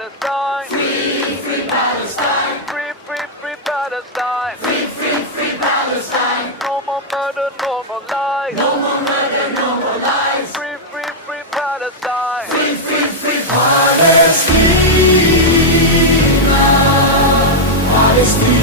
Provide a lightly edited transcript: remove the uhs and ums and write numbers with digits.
Palestine. Free, free Palestine. Free, free, free Palestine. Free, free, free Palestine. No more murder, no more lies. No more murder, no more lies. Free, free, free Palestine. Free, free, free Palestine. Palestine.